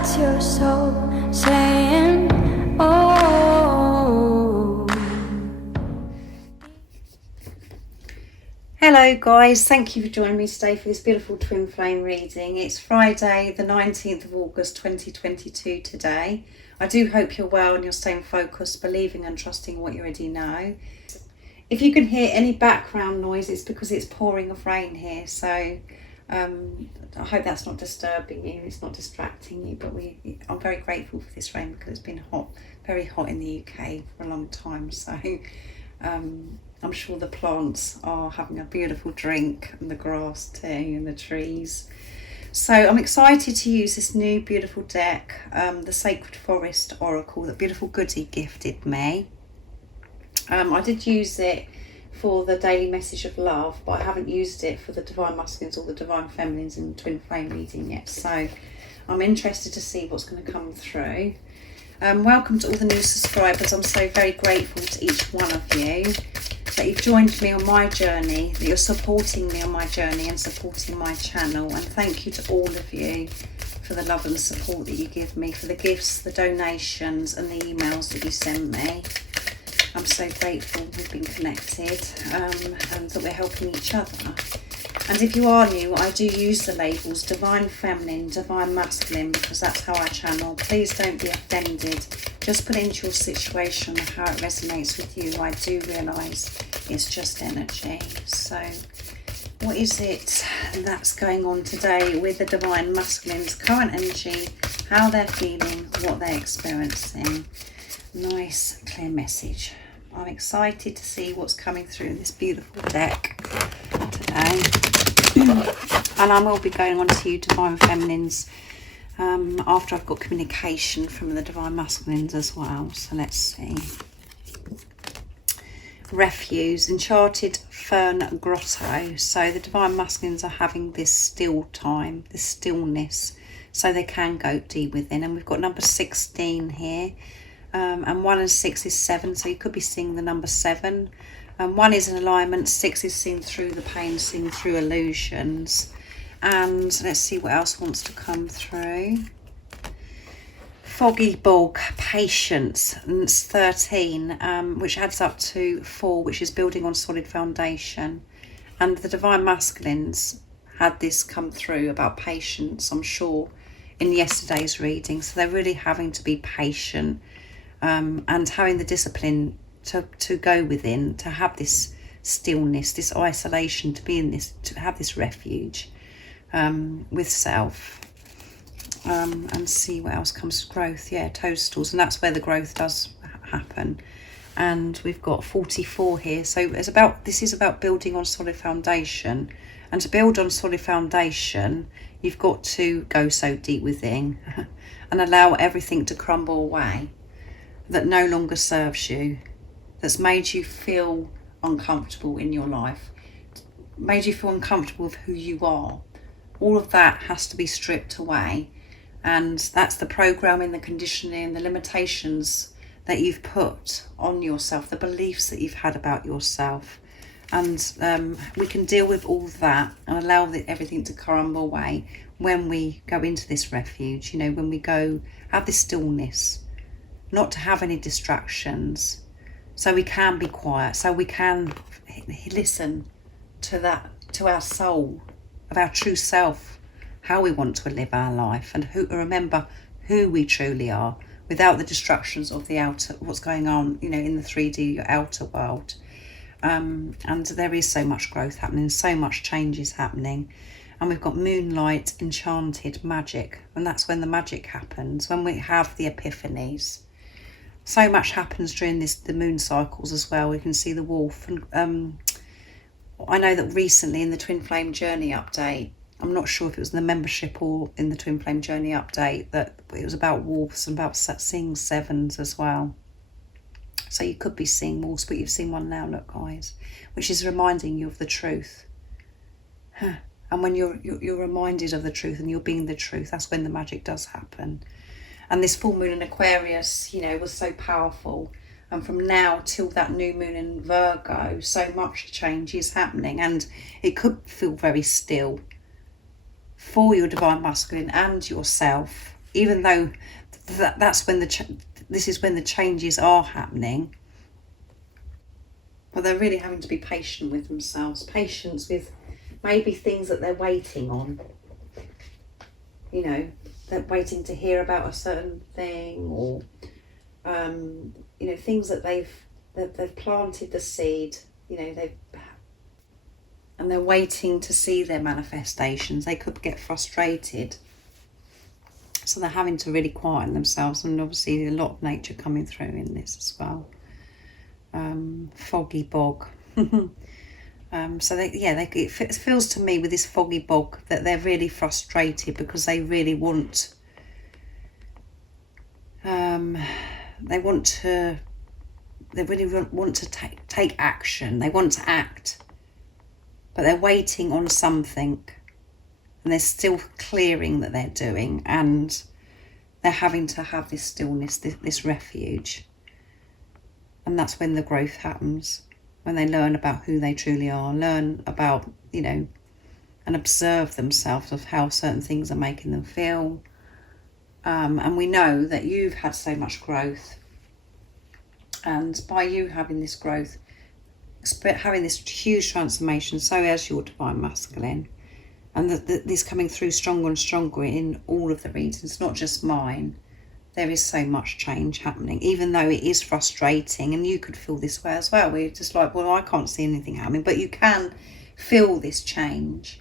That's your soul saying, oh. Hello guys, thank you for joining me today for this beautiful twin flame reading. It's Friday the 19th of August 2022 today. I do hope you're well and you're staying focused, believing and trusting what you already know. If you can hear any background noise, it's because it's pouring of rain here, so I hope that's not disturbing you, it's not distracting you, but I'm very grateful for this rain because it's been hot, very hot in the UK for a long time, so I'm sure the plants are having a beautiful drink, and the grass too, and the trees. So I'm excited to use this new beautiful deck, the Sacred Forest Oracle that beautiful Goody gifted me. I did use it for the daily message of love, but I haven't used it for the Divine Masculines or the Divine Feminines in Twin Flame reading yet. So I'm interested to see what's going to come through. Welcome to all the new subscribers. I'm so very grateful to each one of you that you've joined me on my journey, that you're supporting me on my journey and supporting my channel. And thank you to all of you for the love and the support that you give me, for the gifts, the donations and the emails that you send me. I'm so grateful we've been connected and that we're helping each other. And if you are new, I do use the labels Divine Feminine, Divine Masculine, because that's how I channel. Please don't be offended. Just put into your situation how it resonates with you. I do realise it's just energy. So what is it that's going on today with the Divine Masculines, current energy, how they're feeling, what they're experiencing? Nice, clear message. I'm excited to see what's coming through in this beautiful deck today. And I will be going on to you Divine Feminines after I've got communication from the Divine Masculines as well. So let's see. Refuge, Enchanted Fern Grotto. So the Divine Masculines are having this still time, this stillness, so they can go deep within. And we've got number 16 here. And 1 and 6 is 7, so you could be seeing the number 7. 1 is an alignment, 6 is seen through the pain, seen through illusions. And let's see what else wants to come through. Foggy Bog, Patience, and it's 13, which adds up to 4, which is building on solid foundation. And the Divine Masculines had this come through about patience, I'm sure, in yesterday's reading. So they're really having to be patient. And having the discipline to go within, to have this stillness, this isolation, to be in this, to have this refuge with self, and see what else comes. Growth, yeah, toadstools, and that's where the growth does happen. And we've got 44 here, so this is about building on solid foundation. And to build on solid foundation, you've got to go so deep within and allow everything to crumble away that no longer serves you, that's made you feel uncomfortable in your life, made you feel uncomfortable with who you are. All of that has to be stripped away. And that's the programming, the conditioning, the limitations that you've put on yourself, the beliefs that you've had about yourself. And we can deal with all of that and allow everything to crumble away when we go into this refuge, you know, when we go have this stillness, not to have any distractions, so we can be quiet, so we can listen to our soul, of our true self, how we want to live our life, and remember who we truly are, without the distractions of the outer, what's going on, you know, in the 3D outer world. And there is so much growth happening, so much change is happening. And we've got moonlight, enchanted, magic, and that's when the magic happens, when we have the epiphanies. So much happens during the moon cycles as well. We can see the wolf. And I know that recently in the Twin Flame Journey update, I'm not sure if it was in the membership or in the Twin Flame Journey update, that it was about wolves and about seeing sevens as well. So you could be seeing wolves, but you've seen one now, look guys, which is reminding you of the truth. And when you're reminded of the truth and you're being the truth, that's when the magic does happen. And this full moon in Aquarius, you know, was so powerful. And from now till that new moon in Virgo, so much change is happening. And it could feel very still for your Divine Masculine and yourself. even though that's when this is when the changes are happening. But they're really having to be patient with themselves, patience with maybe things that they're waiting on. You know, they're waiting to hear about a certain thing, or you know, things that they've planted the seed. You know, and they're waiting to see their manifestations. They could get frustrated, so they're having to really quieten themselves, and obviously a lot of nature coming through in this as well. Foggy bog. So it feels to me with this foggy bog that they're really frustrated because they really want they really want to take action. They want to act, but they're waiting on something, and there's still clearing that they're doing, and they're having to have this stillness, this refuge. And that's when the growth happens, when they learn about who they truly are, learn about, you know, and observe themselves of how certain things are making them feel. And we know that you've had so much growth, and by you having this growth, having this huge transformation, so as your divine masculine, and this coming through stronger and stronger in all of the readings, not just mine. There is so much change happening, even though it is frustrating, and you could feel this way as well. We're just like, well, I can't see anything happening, but you can feel this change.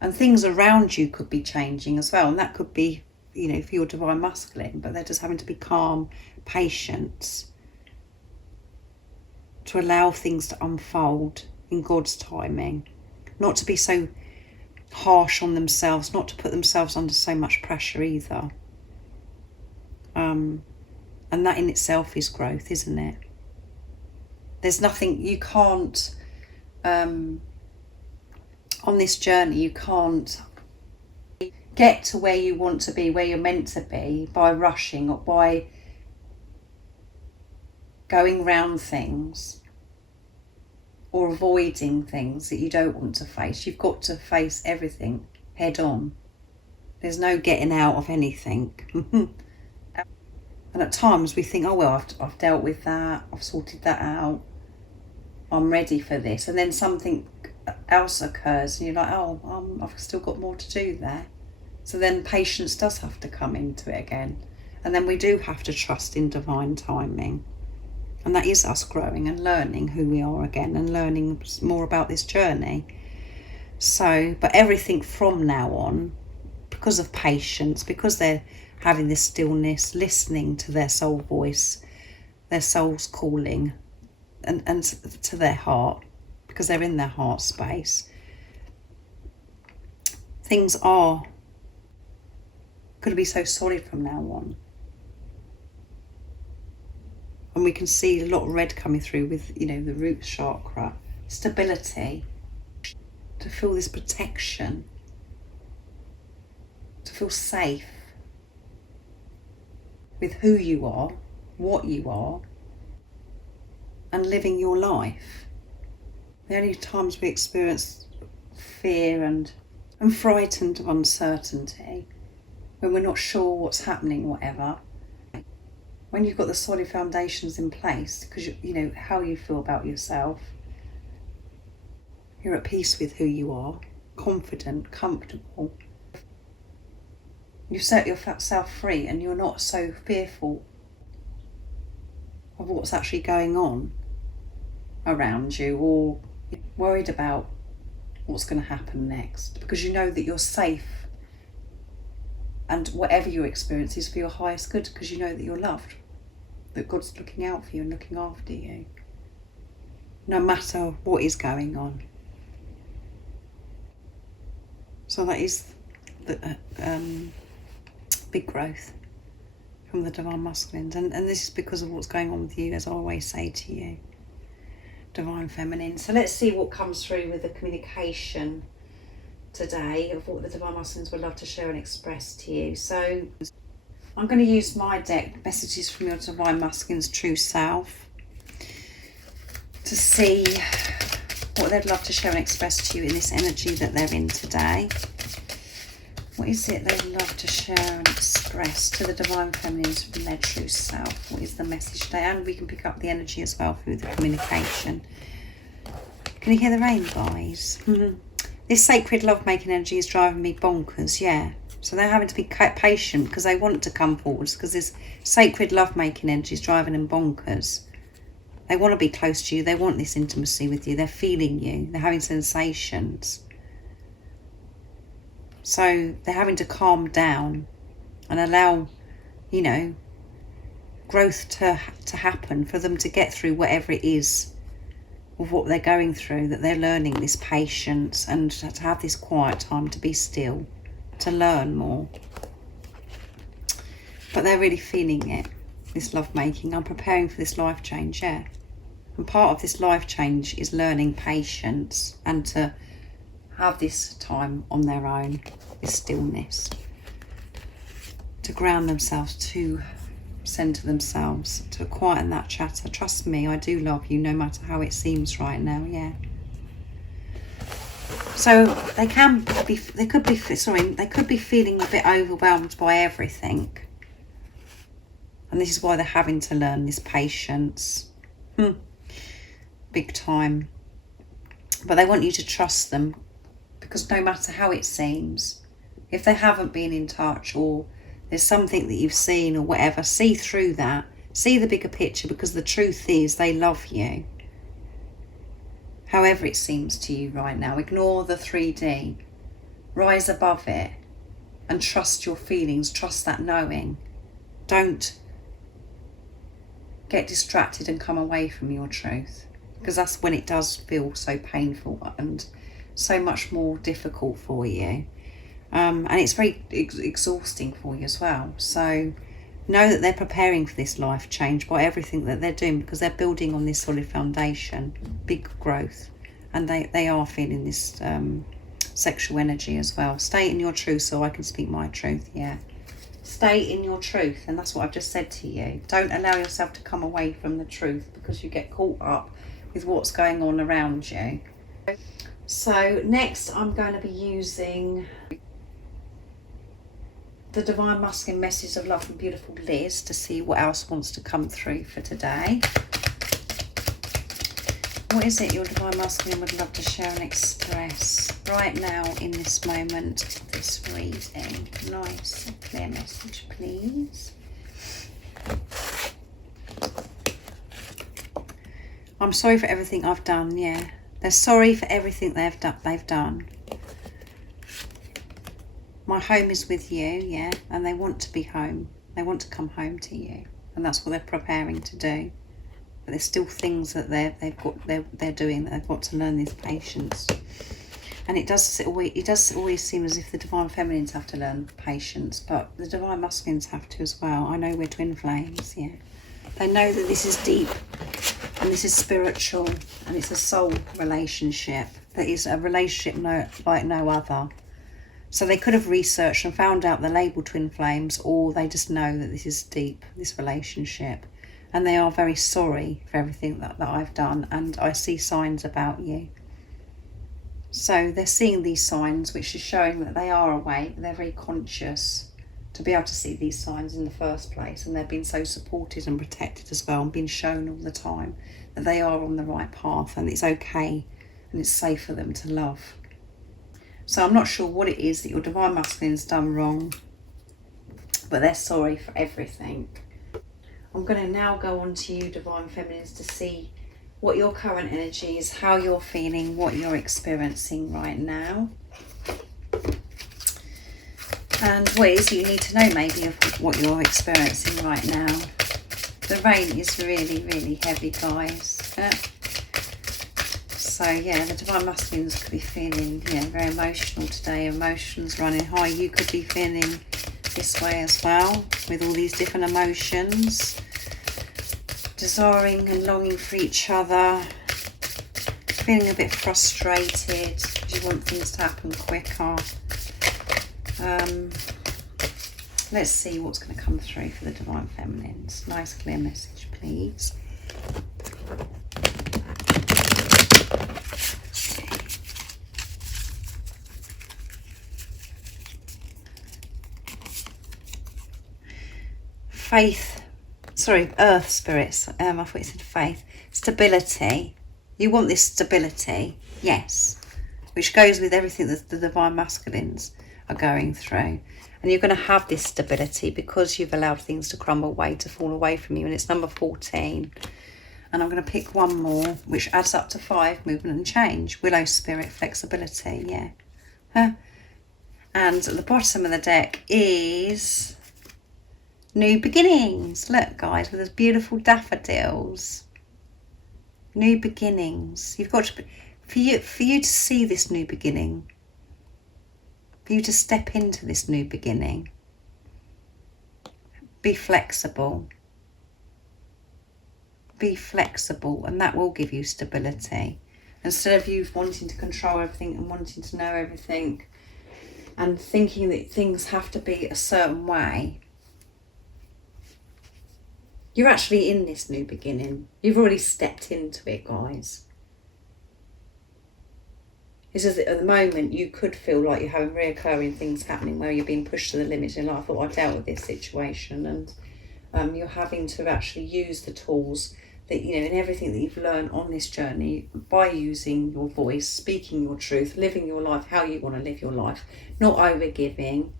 And things around you could be changing as well, and that could be, you know, for your divine masculine, but they're just having to be calm, patient, to allow things to unfold in God's timing, not to be so harsh on themselves, not to put themselves under so much pressure either. And that in itself is growth, isn't it? There's nothing, you can't, on this journey, you can't get to where you want to be, where you're meant to be, by rushing or by going round things or avoiding things that you don't want to face. You've got to face everything head on. There's no getting out of anything. And at times we think, oh well, I've dealt with that, I've sorted that out, I'm ready for this, and then something else occurs and you're like, oh, I've still got more to do there. So then patience does have to come into it again, and then we do have to trust in divine timing. And that is us growing and learning who we are again, and learning more about this journey. So, but everything from now on, because of patience, because they're having this stillness, listening to their soul voice, their soul's calling, and to their heart, because they're in their heart space, things are going to be so solid from now on. And we can see a lot of red coming through with, you know, the root chakra, stability, to feel this protection, to feel safe with who you are, what you are, and living your life. The only times we experience fear and frightened of uncertainty, when we're not sure what's happening, whatever. When you've got the solid foundations in place, because you know how you feel about yourself, you're at peace with who you are, confident, comfortable. You've set yourself free, and you're not so fearful of what's actually going on around you, or worried about what's going to happen next, because you know that you're safe, and whatever your experience is for your highest good, because you know that you're loved, that God's looking out for you and looking after you, no matter what is going on. So that is the big growth from the divine masculines, and this is because of what's going on with you, as I always say to you, divine feminine. So let's see what comes through with the communication today of what the divine masculines would love to share and express to you. So I'm going to use my deck, Messages from Your Divine Masculine's True Self, to see what they'd love to share and express to you in this energy that they're in today. what is it they love to share and express to the Divine Feminines from their true self? What is the message today? And we can pick up the energy as well through the communication. Can you hear the rain, guys? This sacred love-making energy is driving me bonkers, yeah. So they're having to be patient because they want to come forwards, because this sacred love-making energy is driving them bonkers. They want to be close to you. They want this intimacy with you. They're feeling you. They're having sensations. So they're having to calm down and allow, you know, growth to happen, for them to get through whatever it is of what they're going through, that they're learning this patience and to have this quiet time to be still, to learn more. But they're really feeling it, this love making. I'm preparing for this life change, yeah. And part of this life change is learning patience and to have this time on their own, this stillness, to ground themselves, to centre themselves, to quieten that chatter. Trust me, I do love you no matter how it seems right now, yeah. So they could be feeling a bit overwhelmed by everything. And this is why they're having to learn this patience. Big time. But they want you to trust them, because no matter how it seems, if they haven't been in touch, or there's something that you've seen or whatever, see through that. See the bigger picture, because the truth is they love you. However it seems to you right now, ignore the 3D. Rise above it and trust your feelings, trust that knowing. Don't get distracted and come away from your truth, because that's when it does feel so painful and so much more difficult for you. And it's very exhausting for you as well. So know that they're preparing for this life change by everything that they're doing, because they're building on this solid foundation, big growth, and they are feeling this sexual energy as well. Stay in your truth, so I can speak my truth, yeah. Stay in your truth, and that's what I've just said to you. Don't allow yourself to come away from the truth, because you get caught up with what's going on around you. So next I'm going to be using the Divine Masculine Message of Love from Beautiful Liz to see what else wants to come through for today. What is it your Divine Masculine would love to share and express right now in this moment of this reading? Nice, clear message, please. I'm sorry for everything I've done, yeah. They're sorry for everything they've done. My home is with you, yeah, and they want to be home. They want to come home to you, and that's what they're preparing to do. But there's still things that they're doing, that they've got to learn this patience. And it does always seem as if the Divine Feminines have to learn patience, but the Divine Masculines have to as well. I know we're twin flames, yeah. They know that this is deep and this is spiritual, and it's a soul relationship that is a relationship like no other. So they could have researched and found out the label twin flames, or they just know that this is deep, this relationship. And they are very sorry for everything that I've done, and I see signs about you. So they're seeing these signs, which is showing that they are awake. They're very conscious to be able to see these signs in the first place, and they've been so supported and protected as well, and been shown all the time that they are on the right path, and it's okay and it's safe for them to love. So I'm not sure what it is that your Divine Masculine's done wrong, but they're sorry for everything. I'm going to now go on to you, Divine Feminines, to see what your current energy is, how you're feeling, what you're experiencing right now. And what it is that you need to know maybe of what you're experiencing right now. The rain is really, really heavy, guys. So yeah, the Divine Masculines could be feeling very emotional today. Emotions running high. You could be feeling this way as well, with all these different emotions. Desiring and longing for each other. Feeling a bit frustrated because you want things to happen quicker. Let's see what's going to come through for the Divine Feminines. Nice clear message, please. faith, sorry, earth spirits, I thought it said faith, stability. You want this stability, yes, which goes with everything that the divine masculines are going through. And you're going to have this stability because you've allowed things to crumble away, to fall away from you. And it's number 14. And I'm going to pick one more, which adds up to 5, movement and change. Willow spirit, flexibility, yeah. And at the bottom of the deck is new beginnings. Look, guys, with those beautiful daffodils. New beginnings. You've got to, for you to see this new beginning, for you to step into this new beginning, be flexible. Be flexible, and that will give you stability. Instead of you wanting to control everything and wanting to know everything and thinking that things have to be a certain way, you're actually in this new beginning. You've already stepped into it, guys. It's just that at the moment you could feel like you're having reoccurring things happening where you're being pushed to the limits. And I thought I dealt with this situation, and you're having to actually use the tools that, you know, and everything that you've learned on this journey by using your voice, speaking your truth, living your life how you want to live your life, not overgiving,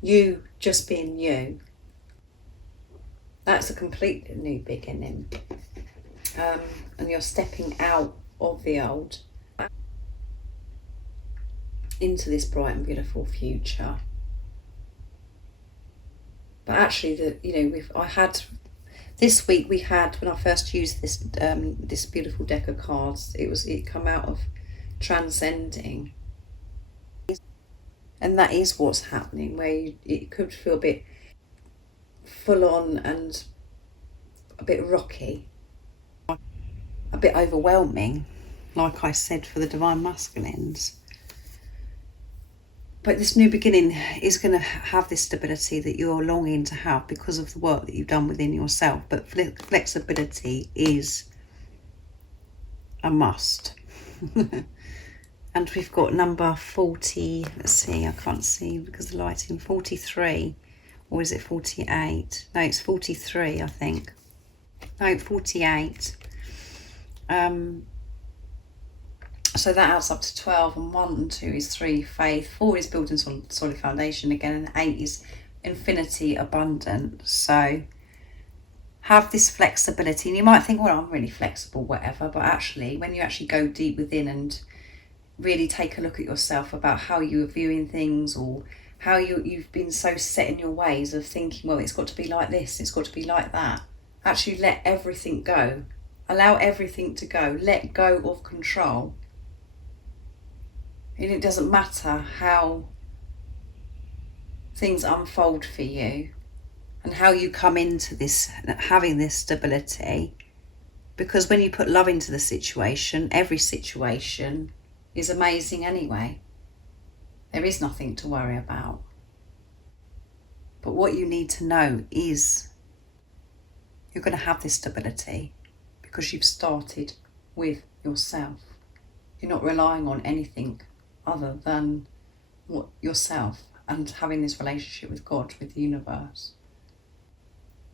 you just being you. That's a complete new beginning. And you're stepping out of the old into this bright and beautiful future. But actually, this week we had, when I first used this this beautiful deck of cards, it come out of transcending, and that is what's happening, where it could feel a bit full on and a bit rocky, a bit overwhelming, like I said for the divine masculines. But this new beginning is going to have this stability that you're longing to have because of the work that you've done within yourself. But flexibility is a must. And we've got number 40, let's see, I can't see because of the lighting, 43, or is it 48? No, it's 43, I think. No, 48. So that adds up to 12, and 1 and 2 is 3, faith, 4 is building solid foundation again, and 8 is infinity, abundant. So have this flexibility, and you might think, well, I'm really flexible, whatever, but actually when you actually go deep within and really take a look at yourself about how you're viewing things, or how you've been so set in your ways of thinking, well, it's got to be like this, it's got to be like that. Actually let everything go. Allow everything to go. Let go of control. And it doesn't matter how things unfold for you and how you come into this, having this stability. Because when you put love into the situation, every situation is amazing anyway. There is nothing to worry about. But what you need to know is you're going to have this stability because you've started with yourself. You're not relying on anything other than yourself and having this relationship with God, with the universe.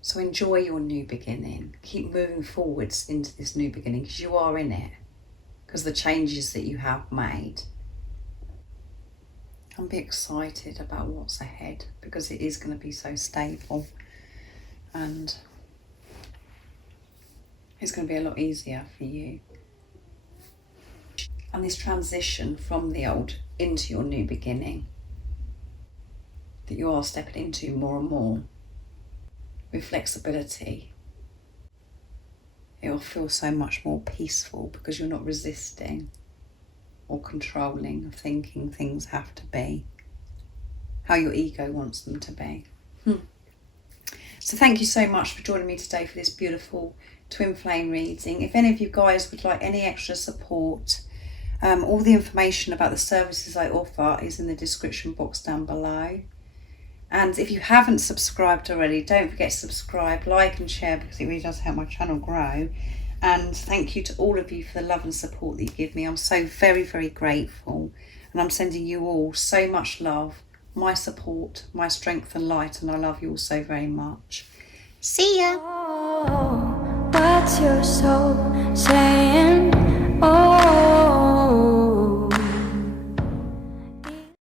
So enjoy your new beginning. Keep moving forwards into this new beginning because you are in it, because the changes that you have made. And be excited about what's ahead, because it is going to be so stable and it's going to be a lot easier for you. And this transition from the old into your new beginning that you are stepping into more and more with flexibility, it will feel so much more peaceful because you're not resisting or controlling or thinking things have to be how your ego wants them to be. So thank you so much for joining me today for this beautiful twin flame reading. If any of you guys would like any extra support, all the information about the services I offer is in the description box down below. And if you haven't subscribed already, don't forget to subscribe, like and share, because it really does help my channel grow. And thank you to all of you for the love and support that you give me. I'm so very, very grateful. And I'm sending you all so much love, my support, my strength and light, and I love you all so very much. See ya. Oh, what's your soul saying?